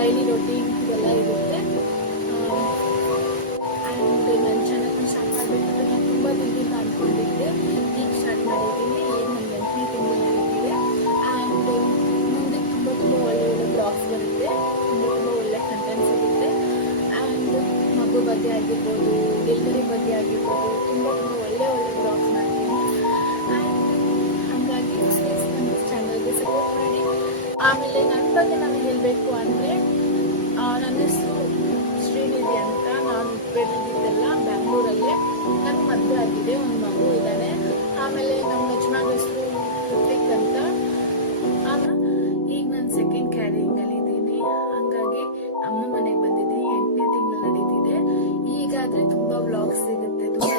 Daily routine ಇದೆಲ್ಲ ಇರುತ್ತೆ. And ನನ್ನ ಸ್ಟಾರ್ಟ್ ಮಾಡಬೇಕಂದ್ರೆ ನಾನು ತುಂಬ ದಿನದಿಂದ ಅಂದ್ಕೊಂಡಿದ್ದೆ ಈಗ ಸ್ಟಾರ್ಟ್ ಮಾಡಿದ್ದೀನಿ. ಏನು ನನ್ನ ಎಂಟನೇ ತಿಂಗಳಲ್ಲಿದೆ ಆ್ಯಂಡ್ ಮುಂದೆ ತುಂಬ ತುಂಬ ಒಳ್ಳೆ ಒಳ್ಳೆ ಬ್ಲಾಗ್ಸ್ ಬರುತ್ತೆ. ತುಂಬ ತುಂಬ ಒಳ್ಳೆ ಕಂಟೆಂಟ್ ಸಿಗುತ್ತೆ ಆ್ಯಂಡ್ ಮಗು ಬಗ್ಗೆ ಆಗಿರ್ಬೋದು ಡೆಲಿವರಿ ಬಗ್ಗೆ ಆಗಿರ್ಬೋದು ಆಮೇಲೆ ನನ್ನ ಬಗ್ಗೆ ನಾನು ಹೇಳಬೇಕು ಅಂದರೆ ನನ್ನ ಹೆಸರು ಶ್ರೀನಿಧಿ ಅಂತ. ನಾನು ಬೆಳೆದಿದ್ದೆಲ್ಲ ಬ್ಯಾಂಗ್ಳೂರಲ್ಲೇ. ನನ್ನ ಮದುವೆ ಆಗಿದೆ, ಒಂದು ಮಗು ಇದ್ದಾನೆ. ಆಮೇಲೆ ನಮ್ಮ ಯಜಮಾನ ಹೆಸರು ಕೃತಿಕ್ ಅಂತ. ಈಗ ನಾನು ಸೆಕೆಂಡ್ ಕ್ಯಾರಿಯಿಂಗಲ್ಲಿ ಇದ್ದೀನಿ. ಹಾಗಾಗಿ ಅಮ್ಮ ಮನೆಗೆ ಬಂದಿದ್ದೀನಿ. ಎಂಟನೇ ತಿಂಗಳು ನಡೀತಿದೆ. ಈಗಾದರೆ ತುಂಬ ವ್ಲಾಗ್ಸ್ ಸಿಗುತ್ತೆ, ತುಂಬ